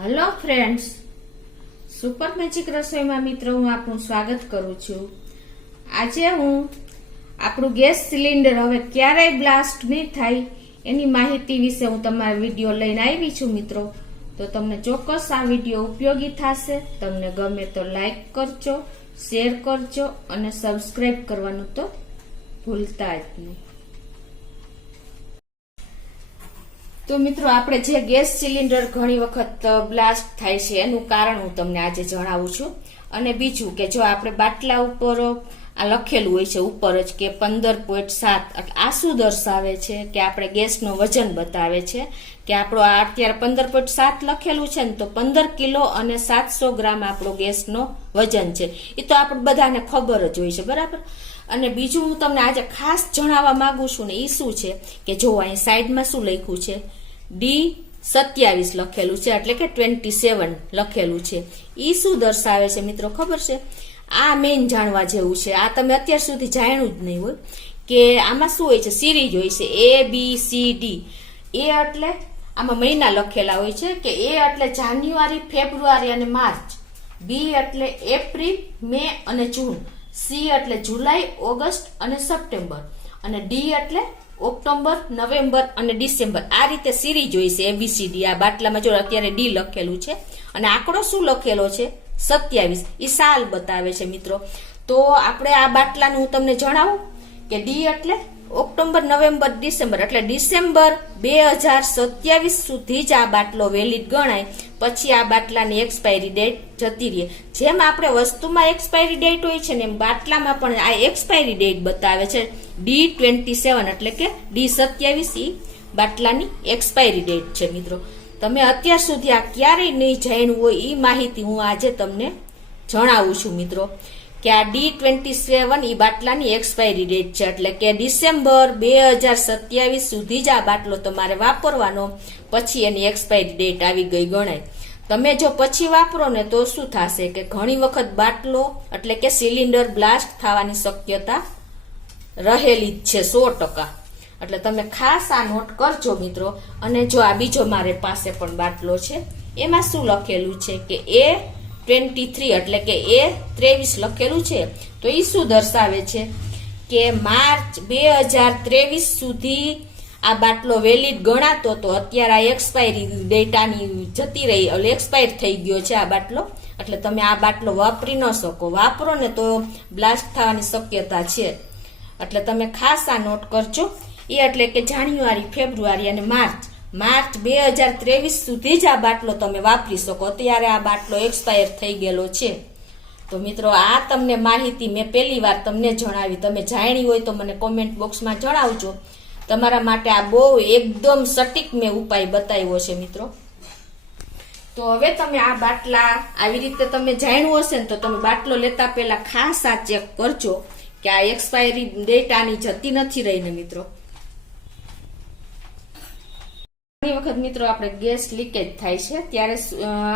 Hello friends, super magic રસોઈમાં મિત્રો હું આપનું સ્વાગત કરું છું. આજે હું આપણું ગેસ સિલિન્ડર હવે ક્યારેય બ્લાસ્ટ નહીં થાય એની માહિતી વિશે હું તમારા વિડીયો લઈને આવી છું મિત્રો. તો તમને ચોક્કસ આ વિડીયો ઉપયોગી થશે. તમને ગમે તો લાઈક કરજો, શેર કરજો અને સબસ્ક્રાઇબ કરવાનું તો ભૂલતા જ નહીં. તો મિત્રો, આપણે જે ગેસ સિલિન્ડર ઘણી વખત બ્લાસ્ટ થાય છે એનું કારણ હું તમને આજે જણાવું છું. અને બીજું કે જો આપણે બાટલા ઉપર આ લખેલું હોય છે ઉપર જ કે 15.7 આ શું દર્શાવે છે કે આપણે ગેસનું વજન બતાવે છે કે આપણો આ અત્યારે 15.7 લખેલું છે ને, તો 15 કિલો અને 700 ગ્રામ આપણો ગેસનો વજન છે. એ તો આપણે બધાને ખબર જ હોય છે, બરાબર. અને બીજું હું તમને આજે ખાસ જણાવવા માંગુ છું ને, એ શું છે કે જો અહીં સાઈડમાં શું લખ્યું છે, D27 લખેલું છે, એટલે કે 27 લખેલું છે. એ શું દર્શાવે છે મિત્રો ખબર છે? આ મેઇન જાણવા જેવું છે. આ તમે અત્યાર સુધી જાણ્યું જ નહીં હોય કે આમાં શું હોય છે, સિરીઝ હોય છે ABCD. એ એટલે આમાં મહિના લખેલા હોય છે કે A એટલે જાન્યુઆરી, ફેબ્રુઆરી અને માર્ચ, B એટલે એપ્રિલ, મે અને જૂન, C એટલે જુલાઈ, ઓગસ્ટ અને સપ્ટેમ્બર, અને D એટલે ઓક્ટોબર, નવેમ્બર અને ડિસેમ્બર. આ રીતે સિરીઝ હોય છે ABCD. આ બાટલામાં જો અત્યારે D લખેલું છે અને આંકડો શું લખેલો છે 27. એ સાલ બતાવે છે મિત્રો. તો આપણે આ બાટલાનું હું તમને જણાવું કે D એટલે ઓક્ટોબર, નવેમ્બર, ડિસેમ્બર, એટલે ડિસેમ્બર 2027 સુધી જ આ બાટલો વેલિડ ગણાય. પછી આ બાટલાની એક્સપાયરી ડેટ જતી રહે. જેમ આપણે વસ્તુમાં એક્સપાયરી ડેટ હોય છે ને, એમ બાટલામાં પણ આ એક્સપાયરી ડેટ બતાવે છે D27, એટલે કે D27 એ બાટલાની એક્સપાયરી ડેટ છે મિત્રો. તમે અત્યાર સુધી આ ક્યારેય નહીં જાણ્યું હોય એ માહિતી હું આજે તમને જણાવું છું મિત્રો, કે આ D27 એ બાટલાની એક્સપાયરી ડેટ છે. એટલે કે ડિસેમ્બર 2027 સુધી જ આ બાટલો તમારે વાપરવાનો. પછી એની એક્સપાયરી ડેટ આવી ગઈ ગણાય. તમે જો પછી વાપરો ને તો શું થશે કે ઘણી વખત બાટલો એટલે કે સિલિન્ડર બ્લાસ્ટ થવાની શક્યતા રહેલી જ છે 100%. એટલે તમે ખાસ આ નોટ કરજો મિત્રો. અને જો આ બીજો મારે પાસે પણ બાટલો છે, એમાં શું લખેલું છે કે A23 એટલે કે A23 લખેલું છે. તો એ શું દર્શાવે છે કે માર્ચ 2023 સુધી આ બાટલો વેલિડ ગણાતો. તો અત્યારે આ એક્સપાયરી ડેટાની જતી રહી, એટલે એક્સપાયર થઈ ગયો છે આ બાટલો. એટલે તમે આ બાટલો વાપરી ન શકો. વાપરો ને તો બ્લાસ્ટ થવાની શક્યતા છે. એટલે તમે ખાસ આ નોટ કરજો. એ એટલે કે જાન્યુઆરી, ફેબ્રુઆરી અને માર્ચ 2023 સુધી જ આ બાટલો તમે વાપરી શકો. અત્યારે આ બાટલો એક્સપાયર થઈ ગયેલો છે. તો મિત્રો, આ તમને માહિતી મેં પહેલી વાર તમને જણાવી. તમે જાણી હોય તો મને કોમેન્ટ બોક્સમાં જણાવજો. તમારા માટે આ બહુ એકદમ સટીક મેં ઉપાય બતાવ્યો છે મિત્રો. તો હવે તમે આ બાટલા આવી રીતે તમે જાણ્યું હશે ને, તો તમે બાટલો લેતા પહેલા ખાસ આ ચેક કરજો કે આ એક્સપાયરી ડેટ આની જતી નથી રહી ને મિત્રો. ઘણી વખત મિત્રો આપણે ગેસ લીકેજ થાય છે, ત્યારે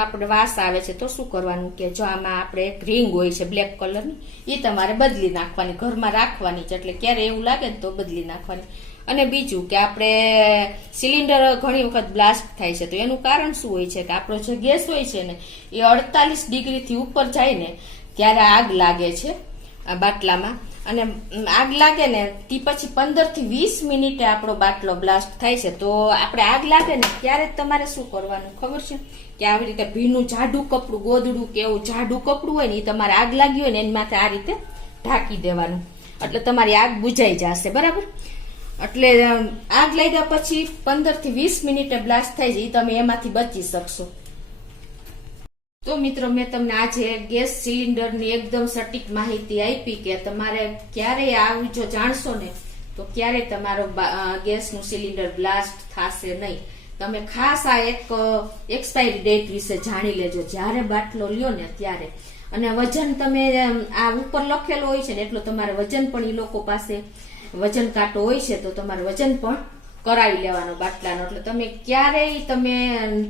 આપણે વાસ આવે છે. તો શું કરવાનું કે જો આમાં આપણે એક રિંગ હોય છે બ્લેક કલરની, એ તમારે બદલી નાખવાની, ઘરમાં રાખવાની છે. એટલે ક્યારે એવું લાગે ને તો બદલી નાખવાની. અને બીજું કે આપણે સિલિન્ડર ઘણી વખત બ્લાસ્ટ થાય છે, તો એનું કારણ શું હોય છે કે આપણો જે ગેસ હોય છે ને, એ 48 ડિગ્રીથી ઉપર જાય ને ત્યારે આગ લાગે છે આ બાટલામાં. અને આગ લાગે ને તે પછી 15 થી 20 મિનિટે આપણો બાટલો બ્લાસ્ટ થાય છે. તો આપણે આગ લાગે ને ત્યારે તમારે શું કરવાનું ખબર છે કે આવી રીતે ભીનું જાડું કપડું, ગોદડું કે એવું જાડું કપડું હોય ને, એ તમારે આગ લાગી હોય ને એની માથે આ રીતે ઢાંકી દેવાનું. એટલે તમારી આગ બુઝાઈ જશે, બરાબર. એટલે આગ લાગ્યા પછી 15 થી 20 મિનિટે બ્લાસ્ટ થાય છે, એ તમે એમાંથી બચી શકશો. તો મિત્રો, મેં તમને આજે ગેસ સિલિન્ડરની એકદમ સટીક માહિતી આપી કે તમારે ક્યારેય આવું જો જાણશો ને તો ક્યારેય તમારો ગેસનું સિલિન્ડર બ્લાસ્ટ થશે નહીં. તમે ખાસ આ એક એક્સપાયરી ડેટ વિશે જાણી લેજો જ્યારે બાટલો લ્યો ને ત્યારે. અને વજન તમે આ ઉપર લખેલો હોય છે ને, એટલો તમારે વજન પણ એ લોકો પાસે વજન કાંટો હોય છે, તો તમારે વજન પણ કરાવી લેવાનો બાટલાનો. એટલે તમે ક્યારેય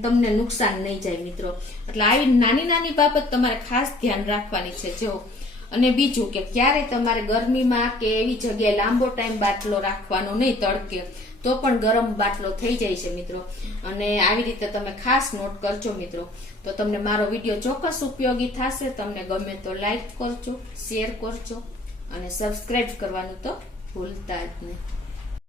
તમને નુકસાન નહીં જાય મિત્રો. એટલે આવી નાની નાની બાબત તમારે ખાસ ધ્યાન રાખવાની છે જો. અને બીજું કે ક્યારે તમારે ગરમીમાં કે એવી જગ્યાએ લાંબો ટાઈમ બાટલો રાખવાનો નહીં તડકે. તો પણ ગરમ બાટલો થઈ જાય છે મિત્રો. અને આવી રીતે તમે ખાસ નોટ કરજો મિત્રો. તો તમને મારો વિડીયો ચોક્કસ ઉપયોગી થશે. તમને ગમે તો લાઈક કરજો, શેર કરજો અને સબસ્ક્રાઇબ કરવાનું તો ભૂલતા જ નહીં.